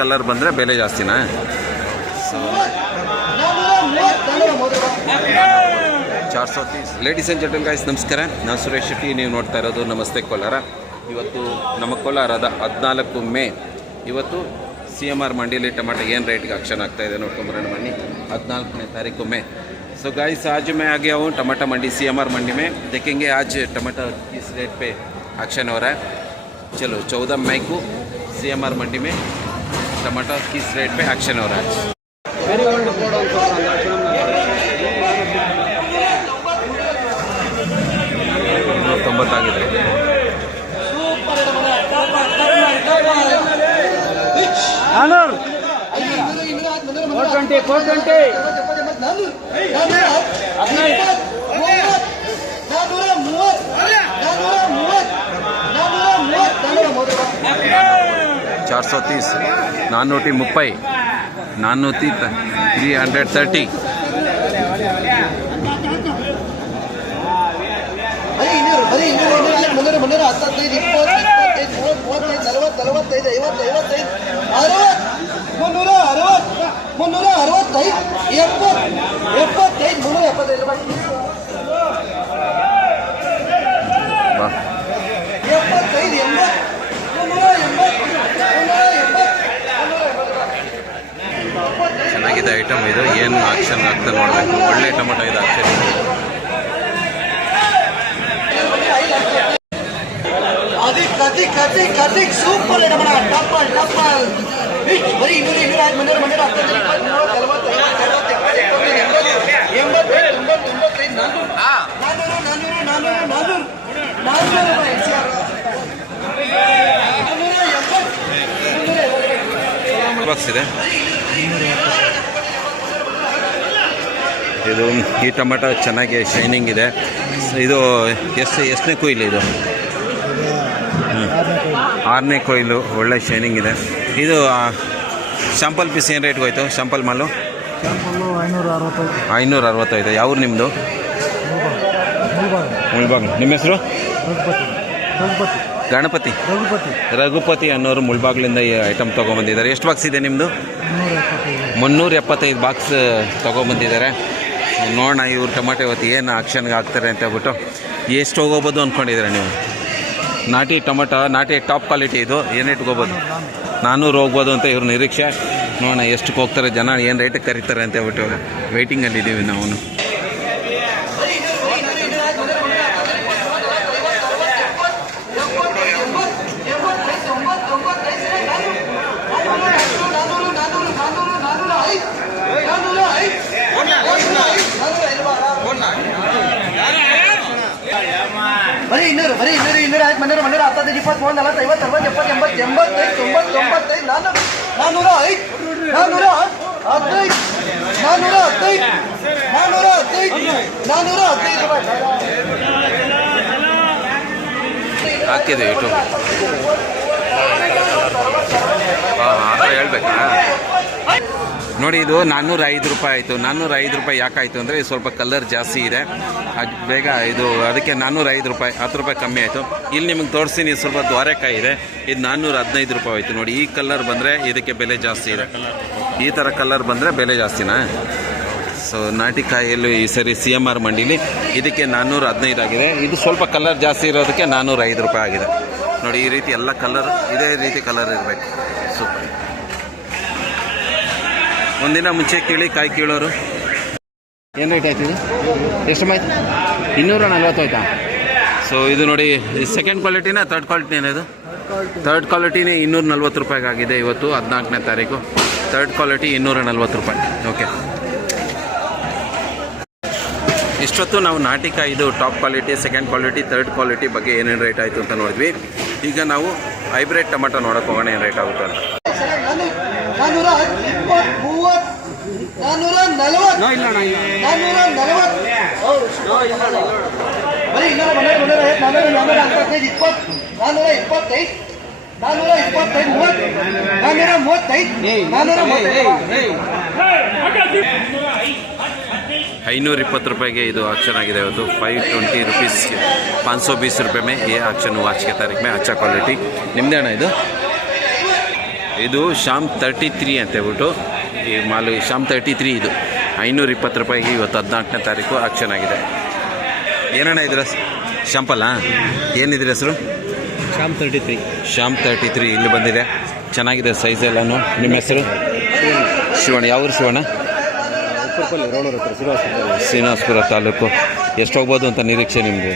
Colour ಬಂದರೆ ಬೆಲೆ ಜಾಸ್ತಿನಾ? So 430. Ladies and gentle guys ನಮಸ್ಕಾರ, ನಾನು ಸುರೇಶ್ ಶೆಟ್ಟಿ. ನೀವು ನೋಡ್ತಾ ಇರೋದು ನಮಸ್ತೆ ಕೋಲಾರ. ಇವತ್ತು ನಮ್ಮ ಕೋಲಾರದ 14 ಮೇ. ಇವತ್ತು CMR मंडी टमाटर ಏನು ರೇಟ್ಗೆ ಆಕ್ಷನ್ ಆಗ್ತಾ ಇದೆ ನೋಡ್ಕೊಂಬರೋಣ ಬನ್ನಿ. 14ನೇ ತಾರೀಕು ಮೇ. सो गाइस आज मैं आ गया हूँ टमाटर मंडी CMR मंडी में. देखेंगे आज टमाटर किस रेट पे एक्शन हो रहा है. चलो 14 मई को CMR मंडी में टमाटर किस रेट पे एक्शन हो रहा है. 90 ಆಗಿದೆ. Anur 420 430 430 330. ಚೆನ್ನಾಗಿದೆ ಐಟಮ್ ಇದು. ಏನು ಆಕ್ಷನ್ ಆಗ್ತಾ ನೋಡಬೇಕು. ಒಳ್ಳೆ ಟೊಮೆಟೊ ಇದು ಆಗ್ತದೆ. ಸೂಪರ್ ಟಪ್ಪಲ್ ಬರೀ 280 ಬಾಕ್ಸ್ ಇದೆ ಇದು. ಈ ಟೊಮೆಟೊ ಚೆನ್ನಾಗಿ ಶೈನಿಂಗ್ ಇದೆ. ಇದು ಎಷ್ಟನೇ ಕೊಯ್ಲು ಇದು? 6ನೇ ಕೊಯ್ಲು. ಒಳ್ಳೆ ಶೈನಿಂಗ್ ಇದೆ ಇದು. ಶಾಂಪಲ್ ಪೀಸ್ ಏನು ರೇಟ್ಗೆ ಹೋಯ್ತು? ಶಾಂಪಲ್ ಮಾಲು 565. ಯಾವ್ರು ನಿಮ್ಮದು? ಮುಳ್ಬಾಗ್. ನಿಮ್ಮ ಹೆಸರು? ಗಣಪತಿ ರಘುಪತಿ ಅನ್ನೋರು ಮುಳ್ಬಾಗ್ಲಿಂದ ಈ ಐಟಮ್ ತೊಗೊಂಬಂದಿದ್ದಾರೆ. ಎಷ್ಟು ಬಾಕ್ಸ್ ಇದೆ ನಿಮ್ಮದು? 375 ಬಾಕ್ಸ್ ತೊಗೊಂಬಂದಿದ್ದಾರೆ. ನೋಡೋಣ ಇವ್ರು ಟೊಮೆಟೊ ಇವತ್ತು ಏನು ಆಕ್ಷನ್ಗೆ ಹಾಕ್ತಾರೆ ಅಂತ ಹೇಳ್ಬಿಟ್ಟು. ಎಷ್ಟು ಹೋಗೋಬೋದು ಅಂದ್ಕೊಂಡಿದ್ದೀರಾ ನೀವು? ನಾಟಿ ಟೊಮೆಟೊ, ನಾಟಿ ಟಾಪ್ ಕ್ವಾಲಿಟಿ ಇದು. ಏನು ಇಟ್ಕೋಬೋದು? 400 ಹೋಗ್ಬೋದು ಅಂತ ಇವ್ರ ನಿರೀಕ್ಷೆ. ನೋಡೋಣ ಎಷ್ಟಕ್ಕೆ ಹೋಗ್ತಾರೆ ಜನ, ಏನು ರೇಟಿಗೆ ಕರೀತಾರೆ ಅಂತ ಹೇಳ್ಬಿಟ್ಟು ವೆಯ್ಟಿಂಗಲ್ಲಿದ್ದೀವಿ ನಾವು. ಬರೀ 200 ಆಯ್ತು. 300 20 30 40 50 60 70 80 85 90 415 ಹಾಕಿದೆ ಯೂಟ್ಯೂಬ್. ಹೇಳ್ಬೇಕಾ ನೋಡಿ. ಇದು 405 ರೂಪಾಯಿ ಆಯಿತು. 405 ರೂಪಾಯಿ ಯಾಕಾಯಿತು ಅಂದರೆ ಸ್ವಲ್ಪ ಕಲರ್ ಜಾಸ್ತಿ ಇದೆ ಅದು ಬೇಗ ಇದು, ಅದಕ್ಕೆ 405 ರೂಪಾಯಿ. 10 ರೂಪಾಯಿ ಕಮ್ಮಿ ಆಯಿತು. ಇಲ್ಲಿ ನಿಮಗೆ ತೋರಿಸ್ತೀನಿ, ಸ್ವಲ್ಪ ದ್ವಾರೆಕಾಯಿ ಇದೆ. ಇದು 415 ರೂಪಾಯಿ ಆಯಿತು ನೋಡಿ. ಈ ಕಲರ್ ಬಂದರೆ ಇದಕ್ಕೆ ಬೆಲೆ ಜಾಸ್ತಿ ಇದೆ. ಈ ಥರ ಕಲರ್ ಬಂದರೆ ಬೆಲೆ ಜಾಸ್ತಿನಾ? ಸೊ ನಾಟಿಕಾಯಲ್ಲಿ ಈ ಸರಿ CMR ಮಂಡಿಲಿ ಇದಕ್ಕೆ 415 ಆಗಿದೆ. ಇದು ಸ್ವಲ್ಪ ಕಲರ್ ಜಾಸ್ತಿ ಇರೋದಕ್ಕೆ 405 ರೂಪಾಯಿ ಆಗಿದೆ ನೋಡಿ. ಈ ರೀತಿ ಎಲ್ಲ ಕಲರ್ ಇದೇ ರೀತಿ ಕಲರ್ ಇರಬೇಕು. ಸೂಪರ್. ಒಂದಿನ ಮುಂಚೆ ಕೇಳಿ ಕಾಯಿ ಕೀಳೋರು ಏನು ರೇಟ್ ಆಯ್ತು? ಇದು ಎಷ್ಟು ಆಯ್ತು? 240 ಆಯ್ತಾ? ಸೊ ಇದು ನೋಡಿ, ಸೆಕೆಂಡ್ ಕ್ವಾಲಿಟಿನ ಥರ್ಡ್ ಕ್ವಾಲಿಟಿನ? ಇದು ಥರ್ಡ್ ಕ್ವಾಲಿಟಿನೇ 240 ರೂಪಾಯಿಗಾಗಿದೆ ಇವತ್ತು 14ನೇ ತಾರೀಕು. ಥರ್ಡ್ ಕ್ವಾಲಿಟಿ 240 ರೂಪಾಯಿ. ಓಕೆ, ಇಷ್ಟೊತ್ತು ನಾವು ನಾಟಿಕಾಯಿ ಇದು top quality, second quality, third quality ಬಗ್ಗೆ ಏನೇನು ರೇಟ್ ಆಯಿತು ಅಂತ ನೋಡಿದ್ವಿ. ಈಗ ನಾವು ಹೈಬ್ರಿಡ್ ಟೊಮೆಟೊ ನೋಡೋಕೆ ಹೋಗೋಣ ಏನು ರೇಟ್ ಆಗುತ್ತೆ ಅಂತ. 520 रुपये ಇದು ಆಕ್ಷನ್ ಆಗಿದೆ ಇವತ್ತು. 520 रुपीज़ 520 रुपये में ये आक्शन हुआ आज के तारीख में. अच्छा क्वालिटी. ನಿಮ್ಮದೇ ಅಣ್ಣ ಇದು? ಇದು ಶ್ಯಾಮ್ 33 ಅಂತ ಹೇಳ್ಬಿಟ್ಟು ಈ ಮಾಲು ಶ್ಯಾಮ್ 33 ಇದು 520 ರೂಪಾಯಿಗೆ ಇವತ್ತು 14ನೇ ತಾರೀಕು ಆಕ್ಷನ್ ಆಗಿದೆ. ಏನಣ್ಣ ಇದ್ರ ಶಾಂಪಲ್ಲ ಏನಿದ್ರ ಹೆಸರು? ಶ್ಯಾಮ್ 33. ಶ್ಯಾಮ್ 33 ಇಲ್ಲಿ ಬಂದಿದೆ, ಚೆನ್ನಾಗಿದೆ ಸೈಜ್ ಎಲ್ಲನೂ. ನಿಮ್ಮ ಹೆಸರು? ಶಿವಣ್ಣ. ಯಾವ ಊರು ಶಿವಣ್ಣ? ಶ್ರೀನಿವಾಸಪುರ ತಾಲೂಕು. ಎಷ್ಟು ಹೋಗ್ಬೋದು ಅಂತ ನಿರೀಕ್ಷೆ ನಿಮ್ಮದು?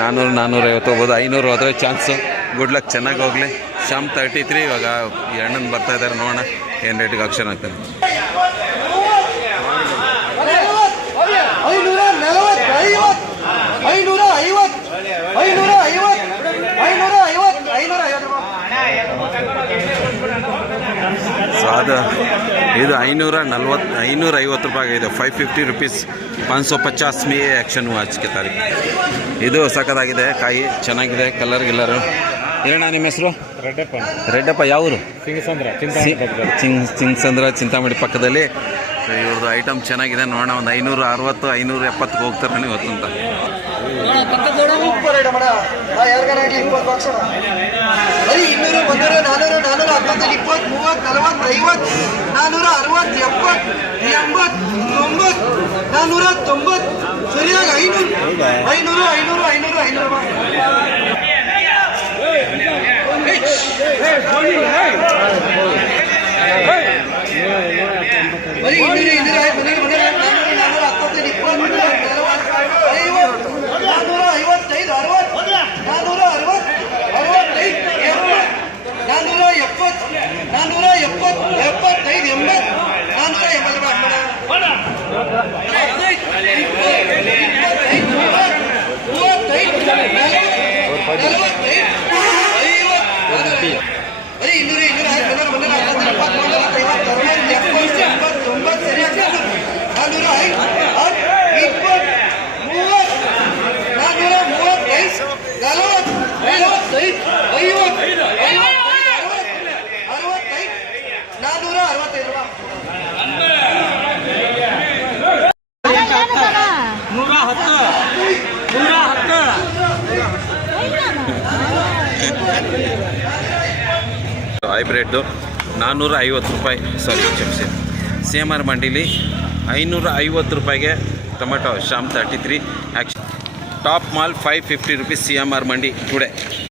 400-450 ಹೋಗ್ಬೋದು. 500 ಹೋದರೆ ಚಾನ್ಸು. ಗುಡ್ ಲಕ್, ಚೆನ್ನಾಗಿ ಹೋಗಲಿ. ಶ್ಯಾಮ್ 33 ಇವಾಗ ಈ ಅಣ್ಣನ ಬರ್ತಾ ಇದ್ದಾರೆ, ನೋಡೋಣ ಏನು ರೇಟಿಗೆ ಆಕ್ಷನ್ ಆಗ್ತಾರೆ. 550 ಸೊ ಅದು ಇದು 550 ರೂಪಾಯಿ ಇದೆ. 550 रुपीज़ 550 में ಆ್ಯಕ್ಷನ್ आज के ತಾರೀಕು. ಇದು ಸಖತ್ತಾಗಿದೆ, ಕಾಯಿ ಚೆನ್ನಾಗಿದೆ, ಕಲರ್ ಗಿಲ್ಲರು. ಏನಣ್ಣ ನಿಮ್ಮ ಹೆಸರು? ರೆಡ್ಡಪ್ಪ. ಯಾವ ಊರು? ಚಿಂಗ್ಸಂದ್ರ, ಚಿಂತಾಮಣಿ ಪಕ್ಕದಲ್ಲಿ. ಇವ್ರದ್ದು ಐಟಮ್ ಚೆನ್ನಾಗಿದೆ, ನೋಡೋಣ. ಒಂದು 560 570 ಹೋಗ್ತಾರೆ ಇವತ್ತು ಅಂತ. ಸೂಪರ್ ಐಟಮ್ ಅಣ್ಣ. ಯಾರಿಗಾರ 20 ಬಾಕ್ಸ್ ಅಣ್ಣ. ಬರೀ 200, 300, 400, 450, 20, 30, 40, 50, 460, 70, 80, 90, 490, ಸರಿಯಾಗಿ 500 ಬರೀ 110. ಹೈಬ್ರಿಡ್ದು 450 ರೂಪಾಯಿ, ಸಾರಿ ಕ್ಷಮಿಸಿ. CMR ಮಂಡಿಲಿ 550 ರೂಪಾಯಿಗೆ tomato Shyam 33 action. Top mall 550 rupees CMR ಮಂಡಿ ಟುಡೇ.